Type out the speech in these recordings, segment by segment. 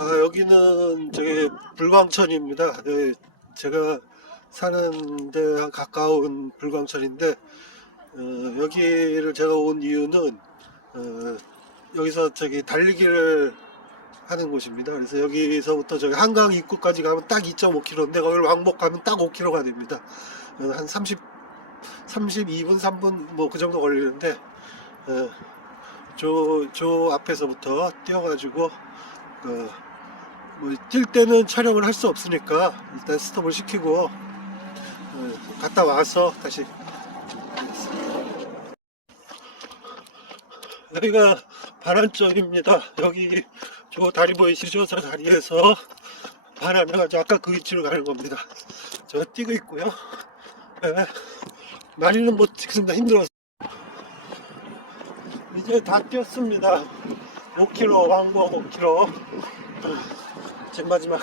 아, 여기는 저기 불광천입니다. 예, 제가 사는 데 가까운 불광천인데 어, 여기를 제가 온 이유는 어, 여기서 저기 달리기를 하는 곳입니다. 그래서 여기서부터 저기 한강 입구까지 가면 딱 2.5km인데 거기를 왕복하면 딱 5km가 됩니다. 어, 한 30, 32분, 3분 뭐 그 정도 걸리는데 어, 저, 저 앞에서부터 뛰어가지고 그, 뭐뛸 때는 촬영을 할 수 없으니까 일단 스톱을 시키고 어, 갔다 와서 다시 여기가 반환점입니다. 여기 저 다리 보이시죠? 저 다리에서 반환해가지고 아까 그 위치로 가는 겁니다. 저 뛰고 있고요. 예, 많이는 못 찍습니다. 힘들어서. 이제 다 뛰었습니다. 5km, 왕복 5km. 제 마지막.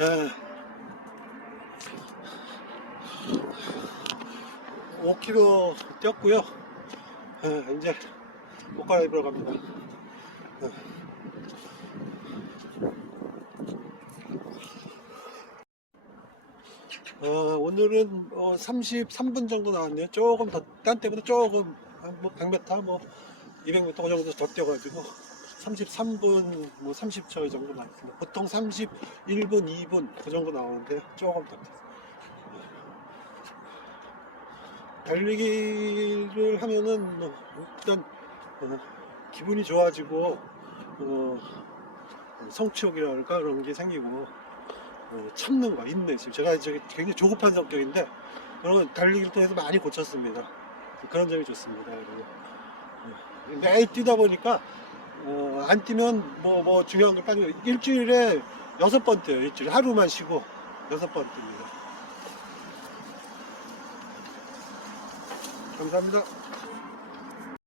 예. 5km 뛰었고요. 예, 이제 옷 갈아입으러 갑니다. 예. 어, 오늘은 어, 33분 정도 나왔네요. 조금 더, 딴 때보다 조금, 한 뭐 100m, 뭐 200m 그 정도 더 뛰어가지고 33분, 뭐 30초 정도 나왔습니다. 보통 31분, 2분 그 정도 나오는데 조금 더. 달리기를 하면은 뭐 일단 어, 기분이 좋아지고 어, 성취욕이랄까 그런 게 생기고 어, 참는 거, 인내심. 제가 저기 굉장히 조급한 성격인데 그런 달리기를 통해서 많이 고쳤습니다. 그런 점이 좋습니다. 그리고 어, 매일 뛰다 보니까 어, 안 뛰면 뭐, 뭐 중요한 걸 빨리 일주일에 여섯 번 뛰어요. 일주일에 하루만 쉬고 여섯 번 뜁니다. 감사합니다.